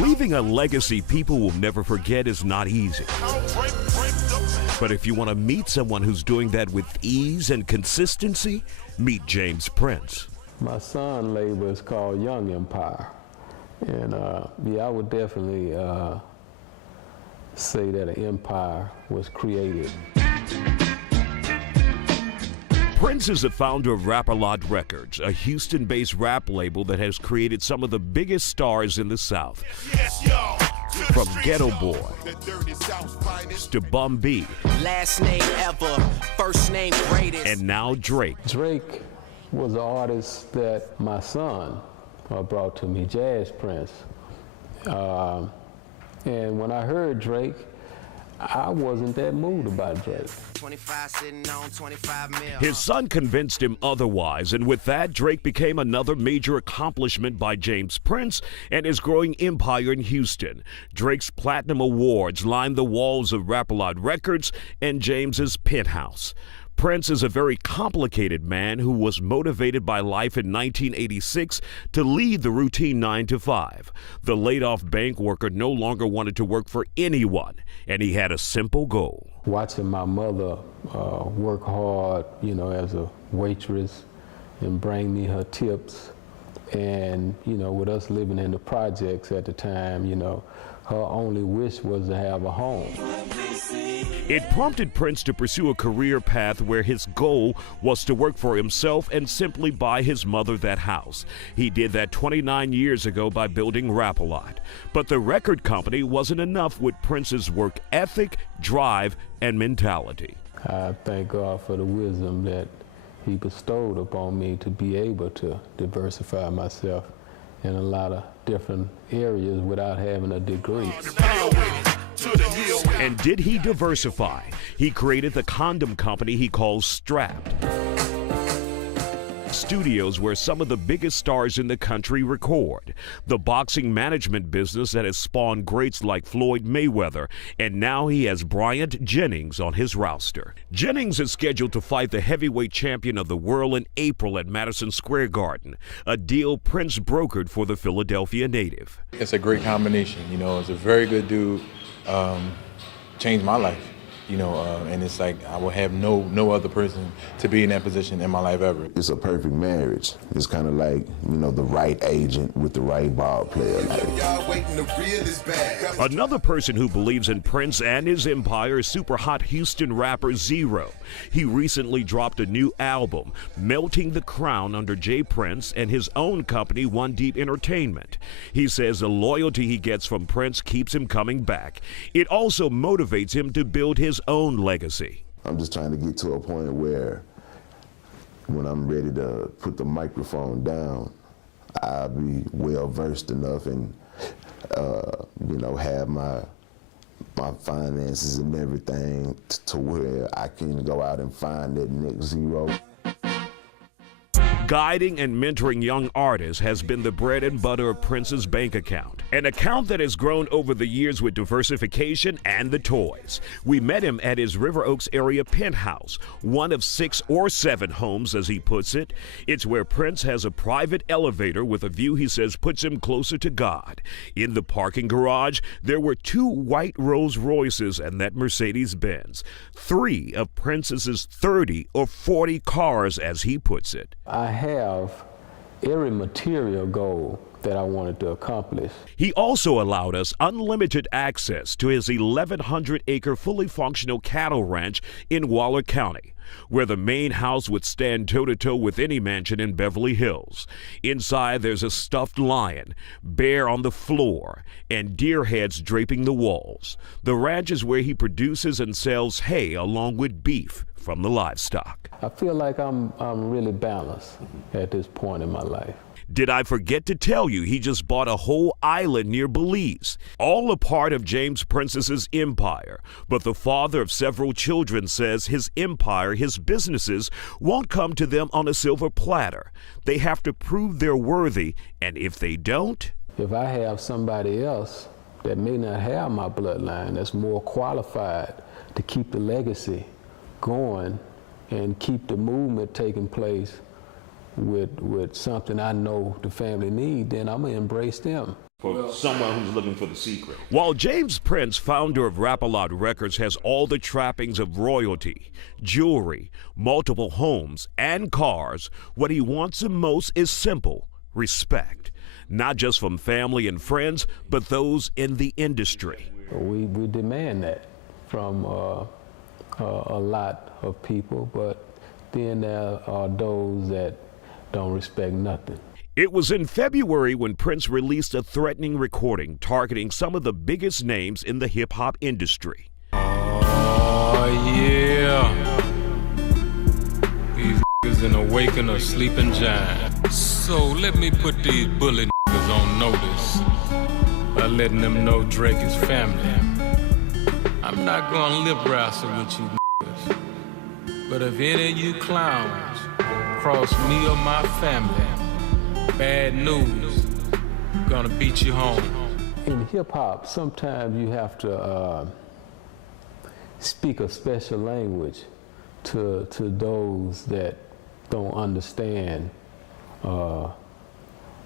Leaving a legacy people will never forget is not easy. But if you want to meet someone who's doing that with ease and consistency, meet James Prince. My son label is called Young Empire. And yeah, I would definitely say that an empire was created. Prince is the founder of Rap-A-Lot Records, a Houston-based rap label that has created some of the biggest stars in the South. From Ghetto Boy to Bum B, last name ever, first name greatest, and now Drake. Drake was an artist that my son brought to me, Jazz Prince. And when I heard Drake, I wasn't that moved about Drake. 25 sitting on 25 mil. His son convinced him otherwise, and with that, Drake became another major accomplishment by James Prince and his growing empire in Houston. Drake's Platinum Awards lined the walls of Rap-A-Lot Records and James's penthouse. Prince is a very complicated man who was motivated by life in 1986 to leave the routine 9-to-5. The laid-off bank worker no longer wanted to work for anyone, and he had a simple goal. Watching my mother work hard, you know, as a waitress and bring me her tips, and, you know, with us living in the projects at the time, you know, her only wish was to have a home. It prompted Prince to pursue a career path where his goal was to work for himself and simply buy his mother that house. He did that 29 years ago by building Rap-A-Lot. But the record company wasn't enough with Prince's work ethic, drive, and mentality. I thank God for the wisdom that he bestowed upon me to be able to diversify myself in a lot of different areas without having a degree. And did he diversify? He created the condom company he calls Strapped. Studios where some of the biggest stars in the country record. The boxing management business that has spawned greats like Floyd Mayweather, and now he has Bryant Jennings on his roster. Jennings is scheduled to fight the heavyweight champion of the world in April at Madison Square Garden, a deal Prince brokered for the Philadelphia native. It's a great combination, you know, it's a very good dude, changed my life. You know, and it's like I will have no other person to be in that position in my life ever. It's a perfect marriage. It's kind of like, you know, the right agent with the right ball player. Another person who believes in Prince and his empire is super hot Houston rapper Zero. He recently dropped a new album, Melting the Crown, under J. Prince and his own company, One Deep Entertainment. He says the loyalty he gets from Prince keeps him coming back. It also motivates him to build his own legacy. I'm just trying to get to a point where when I'm ready to put the microphone down, I'll be well versed enough and you know, have my finances and everything to where I can go out and find that next Zero. Guiding and mentoring young artists has been the bread and butter of Prince's bank account, an account that has grown over the years with diversification and the toys. We met him at his River Oaks area penthouse, one of 6 or 7 homes, as he puts it. It's where Prince has a private elevator with a view he says puts him closer to God. In the parking garage, there were 2 white Rolls Royces and that Mercedes-Benz, 3 of Prince's 30 or 40 cars, as he puts it. I have every material goal that I wanted to accomplish. He also allowed us unlimited access to his 1,100-acre fully functional cattle ranch in Waller County, where the main house would stand toe-to-toe with any mansion in Beverly Hills. Inside, there's a stuffed lion, bear on the floor, and deer heads draping the walls. The ranch is where he produces and sells hay along with beef from the livestock. I feel like I'm really balanced at this point in my life. Did I forget to tell you he just bought a whole island near Belize? All a part of James Prince's empire. But the father of several children says his empire, his businesses, won't come to them on a silver platter. They have to prove they're worthy, and if they don't... If I have somebody else that may not have my bloodline that's more qualified to keep the legacy going and keep the movement taking place, with something I know the family need, then I'm gonna embrace them. For someone who's looking for the secret. While James Prince, founder of Rap-A-Lot Records, has all the trappings of royalty, jewelry, multiple homes, and cars, what he wants the most is simple: respect. Not just from family and friends, but those in the industry. We demand that from a lot of people, but then there are those that don't respect nothing. It was in February when Prince released a threatening recording targeting some of the biggest names in the hip-hop industry. Oh, yeah. These niggas in a waking or sleeping giant. So let me put these bully niggas on notice by letting them know Drake is family. I'm not gonna lip wrestle with you niggas, but if any of you clowns cross me or my family, bad news, gonna beat you home. In hip-hop, sometimes you have to speak a special language to those that don't understand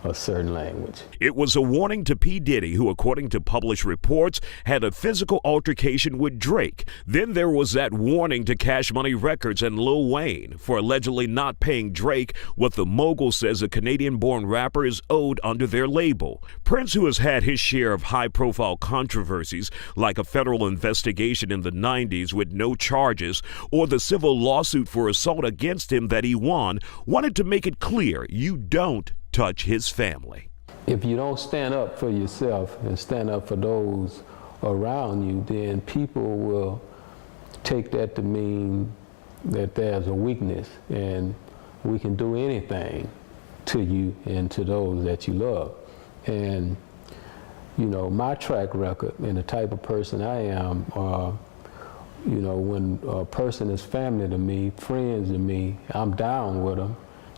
a certain language. It was a warning to P. Diddy, who, according to published reports, had a physical altercation with Drake. Then there was that warning to Cash Money Records and Lil Wayne for allegedly not paying Drake what the mogul says a Canadian-born rapper is owed under their label. Prince, who has had his share of high-profile controversies, like a federal investigation in the 90s with no charges, or the civil lawsuit for assault against him that he won, wanted to make it clear you don't touch his family. If you don't stand up for yourself and stand up for those around you, then people will take that to mean that there's a weakness and we can do anything to you and to those that you love. And, you know, my track record and the type of person I am, you know, when a person is family to me, friends to me, I'm down with them,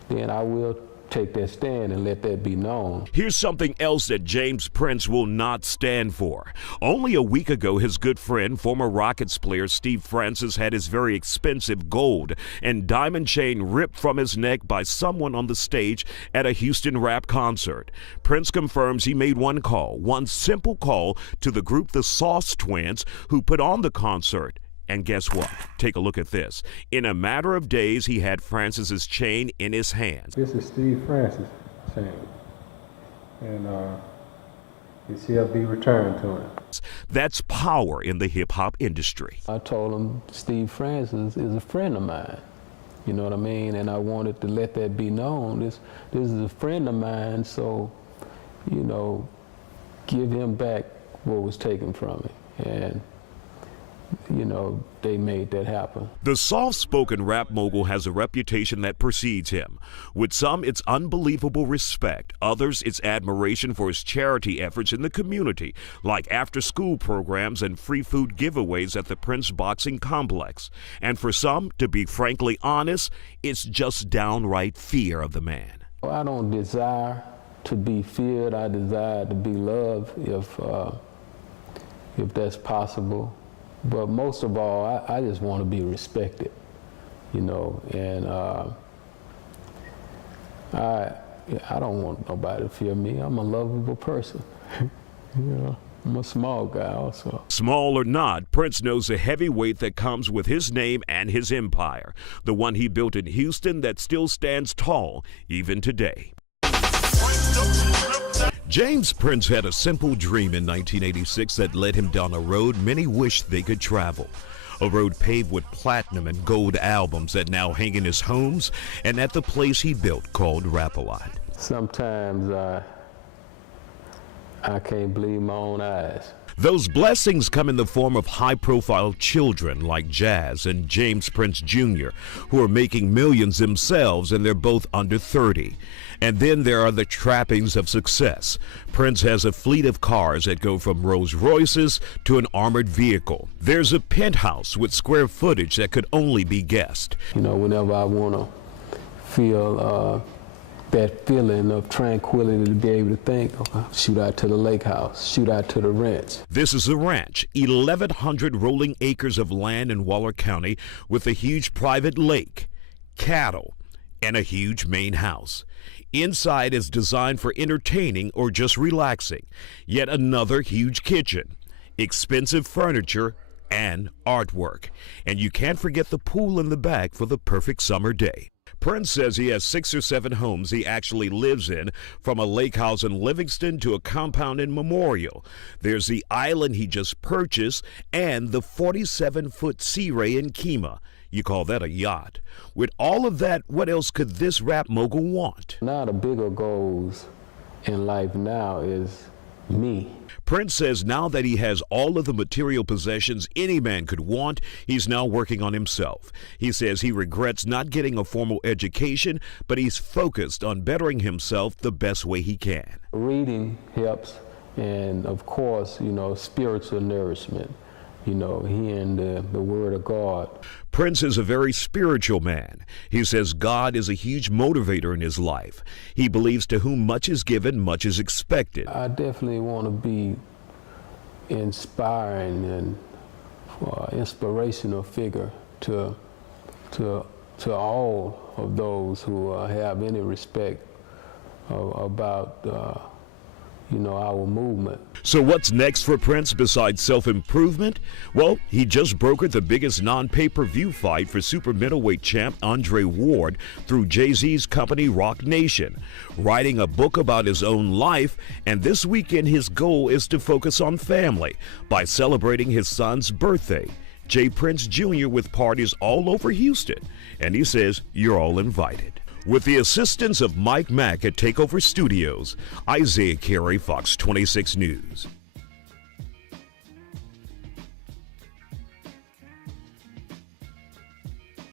then I will take that stand and let that be known. Here's something else that James Prince will not stand for. Only a week ago, his good friend, former Rockets player Steve Francis, had his very expensive gold and diamond chain ripped from his neck by someone on the stage at a Houston rap concert. Prince confirms he made one call, one simple call to the group the Sauce Twins, who put on the concert. And guess what? Take a look at this. In a matter of days, he had Francis's chain in his hands. This is Steve Francis' chain, and it shall be returned to him. That's power in the hip-hop industry. I told him Steve Francis is a friend of mine. You know what I mean? And I wanted to let that be known. This is a friend of mine, so, you know, give him back what was taken from him. And you know, they made that happen. The soft-spoken rap mogul has a reputation that precedes him. With some, it's unbelievable respect. Others, it's admiration for his charity efforts in the community, like after-school programs and free food giveaways at the Prince Boxing Complex. And for some, to be frankly honest, it's just downright fear of the man. I don't desire to be feared. I desire to be loved if that's possible. But most of all, I just want to be respected, you know, and I don't want nobody to fear me. I'm a lovable person, you know. I'm a small guy also. Small or not, Prince knows the heavy weight that comes with his name and his empire, the one he built in Houston that still stands tall even today. James Prince had a simple dream in 1986 that led him down a road many wished they could travel. A road paved with platinum and gold albums that now hang in his homes and at the place he built called Rap-A-Lot. Sometimes I can't believe my own eyes. Those blessings come in the form of high-profile children like Jazz and James Prince Jr., who are making millions themselves, and they're both under 30. And then there are the trappings of success. Prince has a fleet of cars that go from Rolls Royces to an armored vehicle. There's a penthouse with square footage that could only be guessed. You know, whenever I want to feel that feeling of tranquility to be able to think, oh, shoot out to the lake house, shoot out to the ranch. This is a ranch, 1,100 rolling acres of land in Waller County with a huge private lake, cattle, and a huge main house. Inside is designed for entertaining or just relaxing. Yet another huge kitchen, expensive furniture, and artwork. And you can't forget the pool in the back for the perfect summer day. Prince says he has 6 or 7 homes he actually lives in, from a lake house in Livingston to a compound in Memorial. There's the island he just purchased and the 47-foot Sea Ray in Kemah. You call that a yacht. With all of that, what else could this rap mogul want? Now the bigger goals in life now is me. Prince says now that he has all of the material possessions any man could want, he's now working on himself. He says he regrets not getting a formal education, but he's focused on bettering himself the best way he can. Reading helps, and of course, spiritual nourishment, hearing the word of God. Prince is a very spiritual man. He says God is a huge motivator in his life. He believes to whom much is given, much is expected. I definitely want to be inspiring and inspirational figure to all of those who have any respect about our movement. So what's next for Prince besides self-improvement? Well, he just brokered the biggest non-pay-per-view fight for super middleweight champ Andre Ward through Jay-Z's company Rock Nation, writing a book about his own life, and this weekend his goal is to focus on family by celebrating his son's birthday. J. Prince Jr. with parties all over Houston, and he says you're all invited. With the assistance of Mike Mack at Takeover Studios, Isaiah Carey, Fox 26 News.